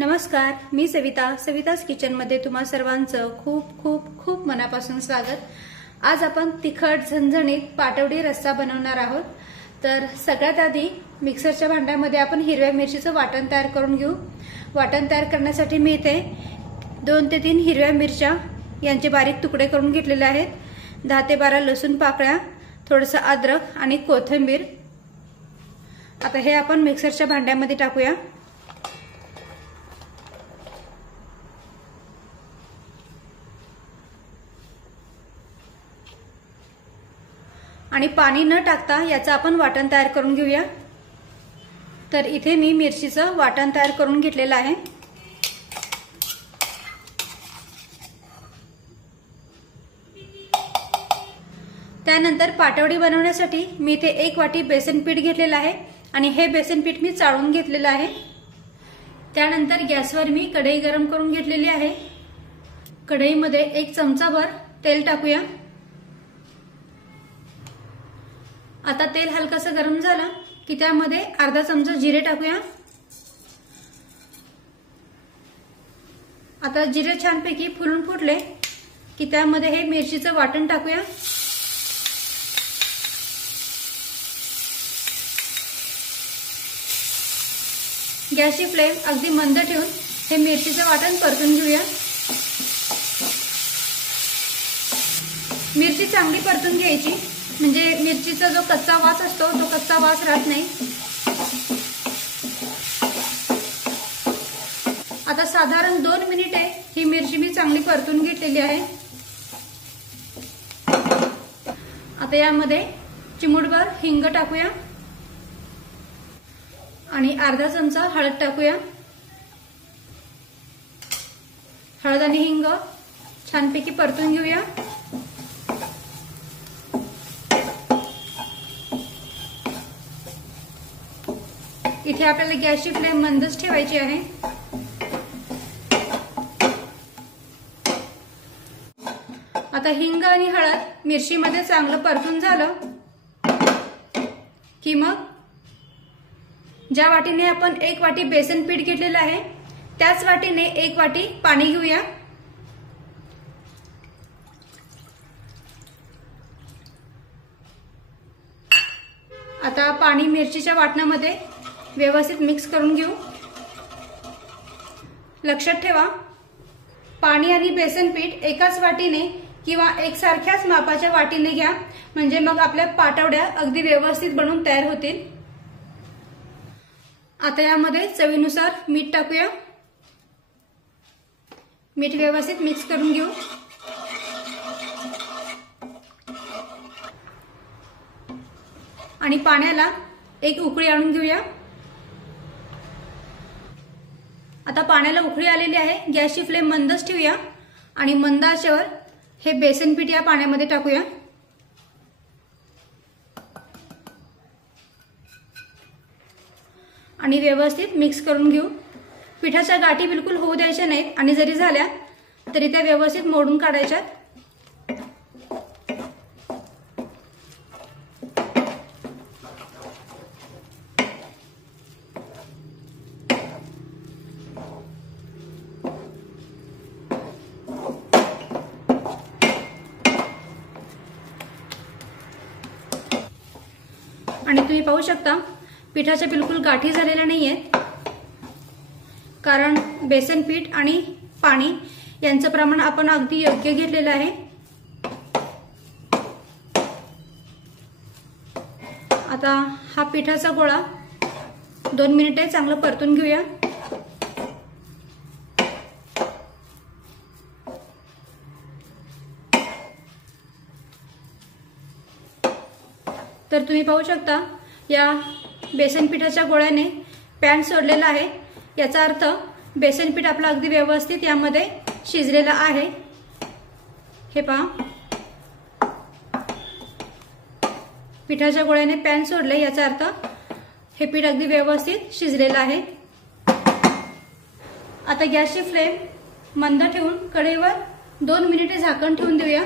नमस्कार, मी सविता's किचनमध्ये तुम्हा सर्वांचं खूप खूप खूप मनापासून स्वागत। आज आपण तिखट झणझणीत पाटवडी रस्सा बनवणार आहोत। तर सगळ्यात आधी मिक्सरच्या भांड्यामध्ये आपण हिरव्या मिरचीचं वाटण तयार करून घेऊ। वाटण तयार करण्यासाठी मी इथे 2 ते 3 हिरव्या मिरच्या यांचे बारीक तुकडे करून घेतलेले आहेत। 10 ते 12 लसूण पाकळ्या, थोडंसं अद्रक आणि कोथिंबीर। आता हे आपण मिक्सरच्या भांड्यामध्ये टाकूया। आणि पाणी न टाकता याचं आपण वाटण तयार करून घेऊया। तर इथे मी मिरचीचं वाटण तयार करून घेतलेलं आहे। त्यानंतर पाटवडी बनवण्यासाठी मी इथे 1 वाटी बेसन पीठ घेतलेलं आहे आणि हे बेसन पीठ मी चाळून घेतलेलं आहे। त्यानंतर गॅसवर मी कढई गरम करून घेतलेली आहे। कढईमध्ये 1 चमचाभर तेल टाकूया। आता तेल हलकसं गरम झालं की त्यामध्ये अर्धा चमचा जिरे टाकूया। आता जिरे छानपैकी फुलून फुटले की त्यामध्ये हे मिरचीचं वाटण टाकूया। गॅसची फ्लेम अगदी मंद ठेवून हे मिरचीचं वाटण परतून घेऊया। मिरची चांगली परतून घ्यायची, म्हणजे मिरचीचा जो कच्चा वास असतो तो कच्चा वास राहत नाही। आता साधारण 2 मिनिटे ही मिरची मी चांगली परतून घेतलेली आहे। आता यामध्ये चिमूटभर हिंग टाकूया आणि अर्धा चमचा हळद टाकूया। हळद आणि हिंग छानपैकी परतून घेऊया। इथे आपल्याला गॅसची फ्लेम मंदच ठेवायची आहे। आता हिंग आणि हळद मिरचीमध्ये चांगलं परतून झालं की मग ज्या वाटीने आपण 1 वाटी बेसन पीठ घेतलेलं आहे त्याच वाटीने 1 वाटी पाणी घेऊया। आता पाणी मिरचीच्या वाटणामध्ये व्यवस्थित मिक्स करून घेऊ। लक्षात ठेवा, पाणी आणि बेसन पीठ एकाच वाटीने किंवा एकसारख्याच मापाच्या वाटीने घ्या, म्हणजे मग आपल्या पाटवड्या अगदी व्यवस्थित बनून तयार होतील। आता यामध्ये चवीनुसार मीठ टाकूया। मीठ व्यवस्थित मिक्स करून घेऊ। आणि पाण्याला 1 उकळी आणून घेऊया। आता पाण्याला उकळी आलेली आहे। गॅसची फ्लेम मंदच ठेवूया आणि मंद आचेवर हे बेसन पीठ या पाण्यामध्ये टाकूया। आणि व्यवस्थित मिक्स करून घेऊ। पिठाच्या गाठी बिलकुल होऊ द्यायच्या नाहीत आणि जरी झाल्या तरी त्या व्यवस्थित मोडून काढायच्यात। आणि तुम्ही पाहू शकता पिठाच्या बिलकुल गाठी झालेल्या नाहीयेत, कारण बेसन पीठ आणि पाणी यांचं प्रमाण आपण अगदी योग्य घेतलेलं आहे। आता हा पिठाचा गोळा 2 मिनिटे चांगलं परतून घेऊया। तर तुम्ही पाहू शकता या बेसन पिठाच्या गोळ्याने पॅन सोडलेला आहे। याचा अर्थ बेसन पीठ आपलं अगदी व्यवस्थित यामध्ये शिजलेलं आहे। हे पहा, पिठाच्या गोळ्याने पॅन सोडले, याचा अर्थ हे पीठ अगदी व्यवस्थित शिजलेलं आहे। आता गॅसची फ्लेम मंद ठेवून कढईवर 2 मिनिटे झाकण ठेवून देऊया,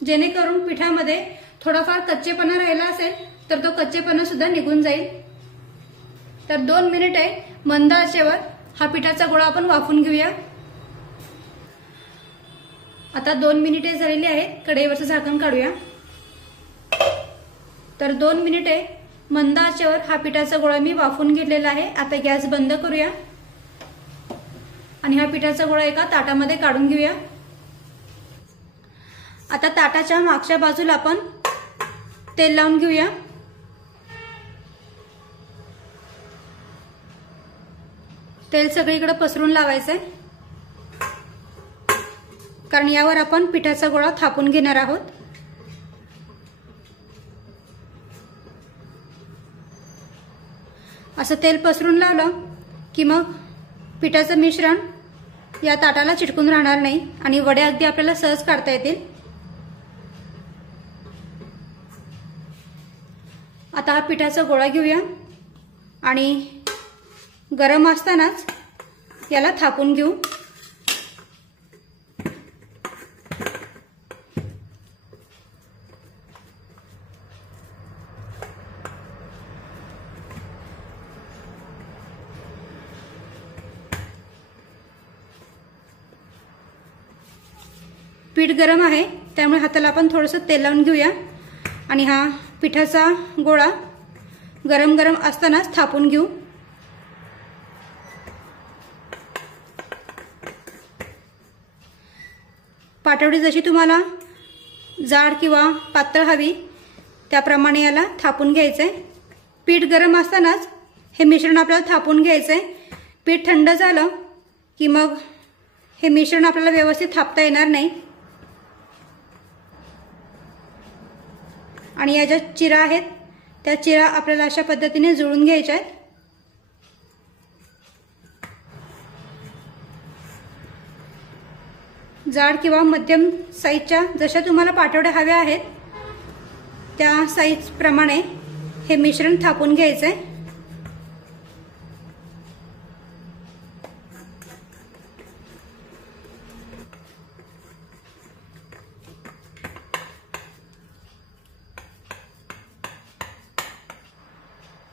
जेणेकरून पिठामध्ये थोडाफार कच्चेपणा राहिला असेल तर तो कच्चेपणा सुद्धा निघून जाईल। तर 2 मिनिटे मंद आचेवर हा पिठाचा गोळा आपण वाफून घेऊया। आता 2 मिनिटे झालेली आहेत, कढईवरचं झाकण काढूया। तर 2 मिनिटे मंद आचेवर हा पिठाचा गोळा मी वाफून घेतलेला आहे। आता गॅस बंद करूया आणि हा पिठाचा गोळा एका ताटामध्ये काढून घेऊया। आता ताटाच्या मागच्या बाजूला आपण तेल लावून घेऊया। तेल सगळीकडे पसरून लावायचंय, कारण यावर आपण पिठाचा गोळा थापून घेणार आहोत। असं तेल पसरून लावलं की मग पिठाचं मिश्रण या ताटाला चिटकून राहणार नाही आणि वडे अगदी आपल्याला सहज काढता येतील। आता हा पिठाचा गोळा घेऊया आणि गरम असतानाच याला थापून घेऊ। पीठ गरम आहे त्यामुळे हाताला आपण थोडंसं तेल लावून घेऊया आणि हा पिठाचा गोळा गरम गरम असतानाच थापून घेऊ। पाटवडी जशी तुम्हाला जाड किंवा पातळ हवी त्याप्रमाणे याला थापून घ्यायचंय। पीठ गरम असतानाच हे मिश्रण आपल्याला थापून घ्यायचंय। पीठ थंड झालं की मग हे मिश्रण आपल्याला व्यवस्थित थापता येणार नाही आणि या ज्या चिरा आहेत त्या चिरा आपल्याला अशा पद्धतीने जुळून घ्यायच्या आहेत। जाड किंवा मध्यम साईजच्या जशा तुम्हाला पाटवड्या हव्या आहेत त्या साईज प्रमाणे हे मिश्रण थापून घ्यायचंय।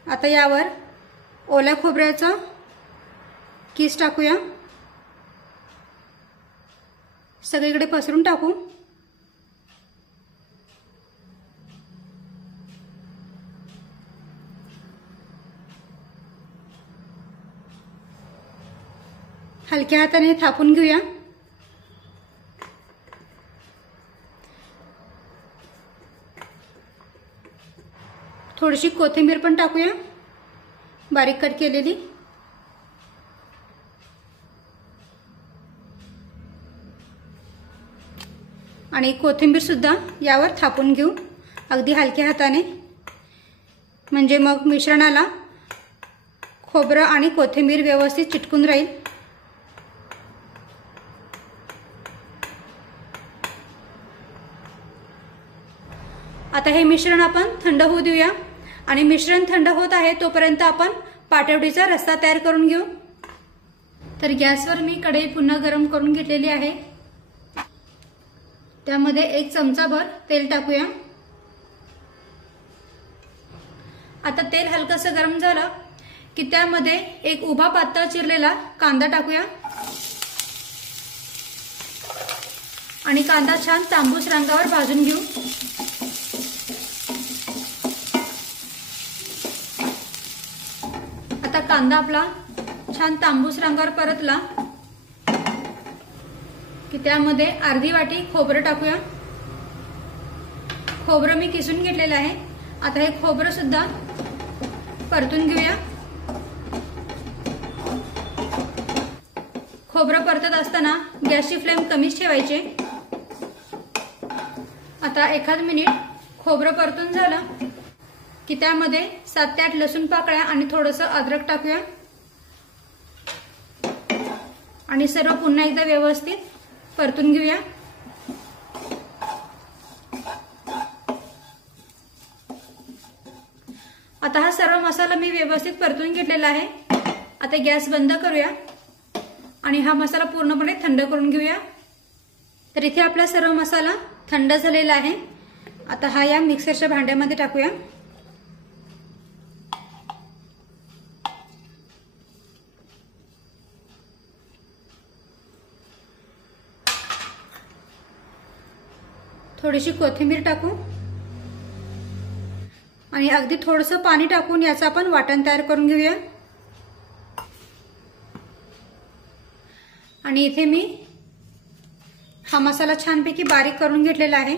आता यावर ओल्या खोबऱ्याचा किस टाकूया, सगळीकडे पसरून टाकू। हलक्या हाताने थापून घेऊया। थोडीशी कोथिंबीर पण टाकूया, बारीक कट केलेली। आणि कोथिंबीर सुद्धा यावर थापून घेऊ अगदी हलक्या हाताने, म्हणजे मग मिश्रणाला खोबरं आणि कोथिंबीर व्यवस्थित चिटकून राहील। आता हे मिश्रण आपण थंड होऊ देऊया आणि मिश्रण थंड होत आहे तोपर्यंत आपण पाटवडीचा रस्सा तयार करून घेऊ। तर गॅसवर मी कढई पुन्हा गरम करून घेतलेली आहे। त्यामध्ये 1 चमचाभर तेल टाकूया। आता तेल हलकसं गरम झालं की त्यामध्ये एक उभा पातळ चिरलेला कांदा टाकूया आणि कांदा छान तांबूस रंगावर भाजून घेऊ। आता कांदा आपला छान तांबूस रंगावर परतला की त्यामध्ये अर्धी वाटी खोबरं टाकूया। खोबरं मी किसून घेतलेलं आहे। आता हे खोबरं सुद्धा परतून घेऊया। खोबरं परतत असताना गॅसची फ्लेम कमीच ठेवायची। आता 1 मिनिट खोबरं परतून झालं की त्यामध्ये 7 ते 8 लसूण पाकळ्या आणि थोडंसं अद्रक टाकूया आणि सर्व पुन्हा एकदा व्यवस्थित परतून घेऊया। आता हा सर्व मसाला मी व्यवस्थित परतून घेतलेला आहे। आता गॅस बंद करूया आणि हा मसाला पूर्णपणे थंड करून घेऊया। तर इथे आपला सर्व मसाला थंड झालेला आहे। आता हा या मिक्सरच्या भांड्यामध्ये टाकूया थोडीशी कोथिंबीर टाकू आणि अगदी थोडंसं पाणी टाकून याचं आपण वाटण तयार करून घेऊया। आणि इथे मी हा मसाला छानपैकी बारीक करून घेतलेला आहे।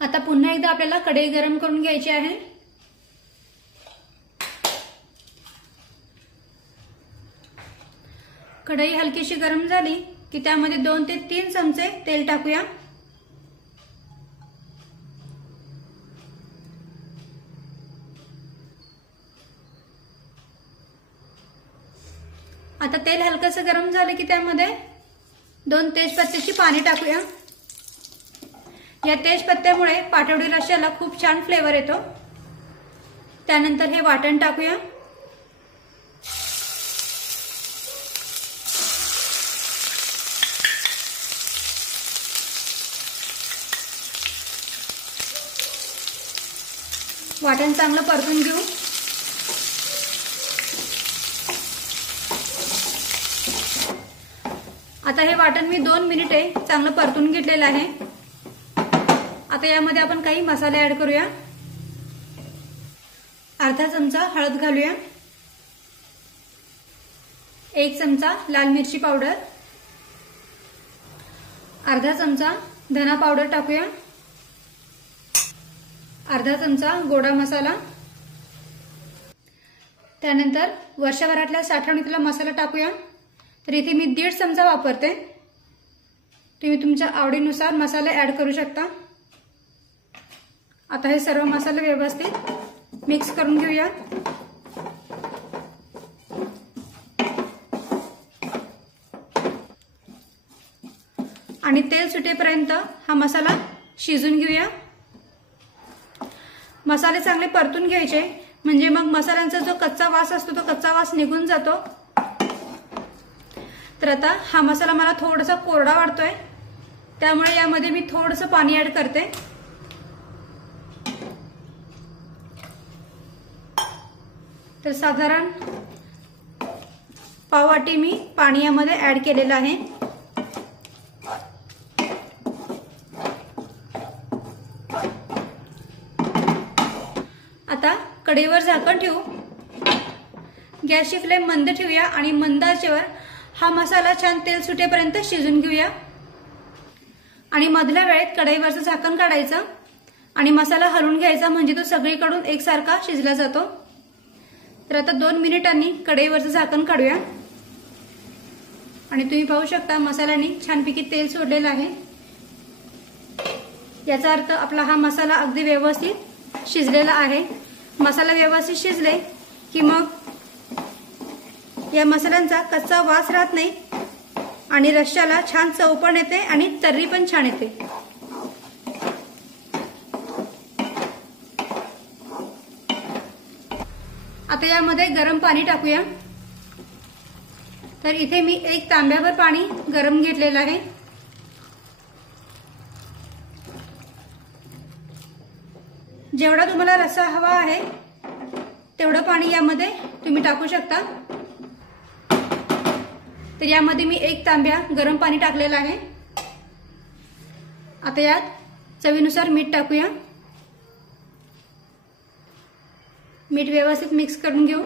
आता पुन्हा एकदा आपल्याला कढई गरम करून घ्यायची आहे। कढई हलकीशी गरम झाली की त्यामध्ये 2 ते 3 चमचे तेल टाकूया। आता तेल हलकसं गरम झालं की त्यामध्ये 2 तेजपत्त्याची पाने टाकूया। या तेजपत्त्यामुळे पाटवडी रश्श्याला खूप छान फ्लेवर येतो। त्यानंतर हे वाटण टाकूया। वाटण चांगलं परतून घेऊ। आता हे वाटण मी 2 मिनिटे चांगलं परतून घेतलेलं आहे। आता यामध्ये आपण काही मसाले ऍड करूया। अर्धा चमचा हळद घालूया, 1 चमचा लाल मिरची पावडर, अर्धा चमचा धना पावडर टाकूया, अर्धा चमचा गोडा मसाला, त्यानंतर वर्षभरातल्या साठवणीतला मसाला टाकूया। तर इथे मी 1.5 चमचा वापरते, तुम्ही तुमच्या आवडीनुसार मसाले ऍड करू शकता। आता हे सर्व मसाले व्यवस्थित मिक्स करून घेऊया। आणि तेल सुटेपर्यंत हा मसाला शिजून घेऊया। मसाले चांगले परतून घ्यायचे, म्हणजे मग मसाल्यांचा जो कच्चा वास असतो तो कच्चा वास निघून जातो। तर आता हा मसाला मला थोडासा कोरडा वाटतोय, त्यामुळे यामध्ये मी थोडंसं पाणी ऍड करते। तर साधारण पाव वाटी मी पाणी यामध्ये ऍड केलेलं आहे। आता कढईवर झाकण ठेवू, गॅसची फ्लेम मंद ठेवूया आणि मंद आचेवर हा मसाला छान तेल सुटेपर्यंत शिजून घेऊया। आणि मधल्या वेळेत कढईवरचं झाकण काढायचं आणि मसाला हलवून घ्यायचा, म्हणजे तो सगळीकडून एकसारखा शिजला जातो। तर आता 2 मिनिटांनी कढईवरचं झाकण काढूया आणि तुम्ही पाहू शकता मसाल्याने छानपैकी तेल सोडलेलं आहे। याचा अर्थ आपला हा मसाला अगदी व्यवस्थित शिजलेला आहे। मसाला व्यवस्थित शिजले की मग या मसाल्यांचा कच्चा वास राहत नाही आणि रश्श्याला छान चव पण येते आणि तर्री पण छान येते। आता यामध्ये गरम पाणी टाकूया। तर इथे मी 1 तांब्याभर पाणी गरम घेतलेलं आहे। जेवढा तुम्हाला रस्सा हवा आहे तेवढं पाणी यामध्ये तुम्ही टाकू शकता। तर यामध्ये मी 1 तांब्या गरम पाणी टाकलेलं आहे। आता यात चवीनुसार मीठ टाकूया। मीठ व्यवस्थित मिक्स करून घेऊ।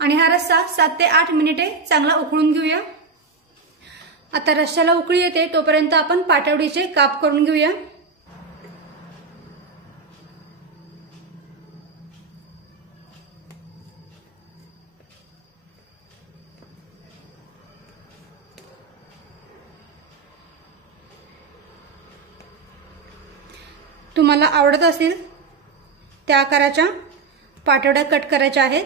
आणि हा रस्सा 7 ते 8 मिनिटे चांगला उकळून घेऊया। आता रश्श्याला उकळी येते तोपर्यंत आपण पाटवडीचे काप करून घेऊया। तुम्हाला आवडत असेल त्या आकाराच्या पाटवड्या कट करायच्या आहेत।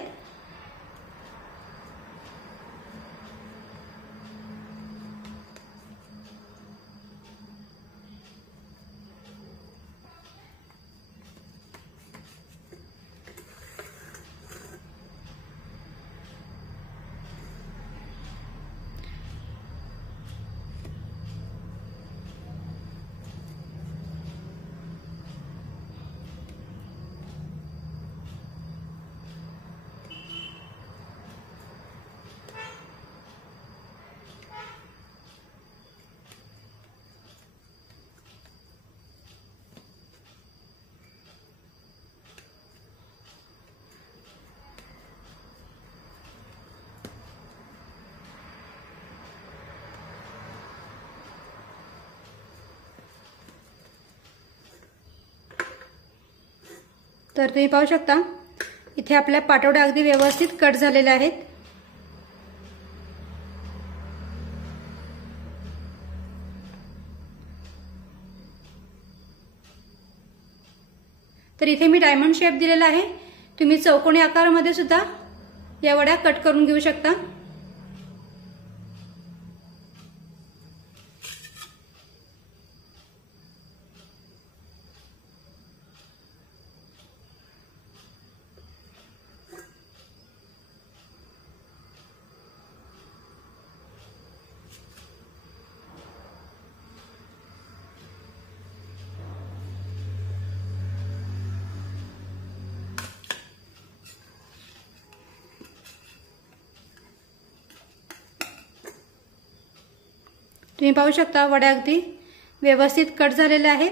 तर तुम्ही पाहू शकता इथे आपल्या पाटवड्या अगदी व्यवस्थित कट झालेल्या आहेत। तर इथे मी डायमंड शेप दिलेला आहे, तुम्ही चौकोनी आकारामध्ये सुद्धा या वड्या कट करून घेऊ शकता। तुम्ही पाहू शकता वड्या अगदी व्यवस्थित कट झालेल्या आहेत।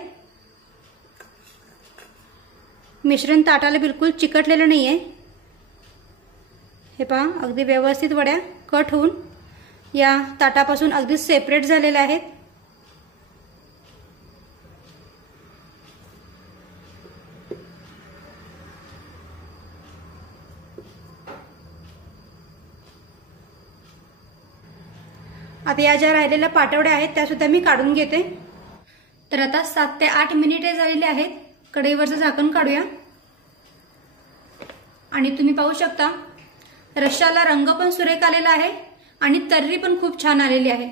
मिश्रण ताटाला बिलकुल चिकटलेलं नाहीये। हे पहा अगदी व्यवस्थित वड्या कट होऊन या ताटापासून अगदी सेपरेट झालेल्या आहेत। आता या ज्या राहिलेल्या पाटवड्या आहेत त्या सुद्धा मी काढून घेते। तर आता 7 ते 8 मिनिटे झालेली आहेत। कढईवरचं झाकण काढूया आणि तुम्ही पाहू शकता रश्शाला रंग पण सुरेख आलेला आहे आणि तर्री पण खूप छान आलेली आहे।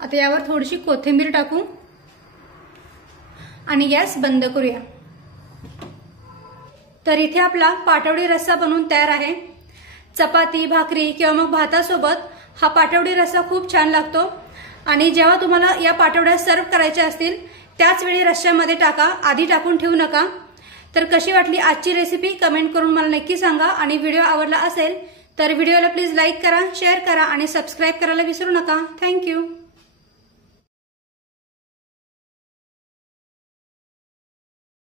आता यावर थोडीशी कोथिंबीर टाकू आणि गॅस बंद करूया। तर इथे आपला पाटवडी रस्सा बनवून तयार आहे। चपाती, भाकरी किंवा मग भातासोबत हा पाटवडी रस्सा खूप छान लागतो आणि जेव्हा तुम्हाला या पाटवड्या सर्व करायच्या असतील त्याच वेळी रश्श्यामध्ये टाका, आधी टाकून ठेवू नका। तर कशी वाटली आजची रेसिपी कमेंट करून मला नक्की सांगा आणि व्हिडिओ आवडला असेल तर व्हिडिओला प्लीज लाईक करा, शेअर करा आणि सबस्क्राईब करायला विसरू नका। थँक्यू।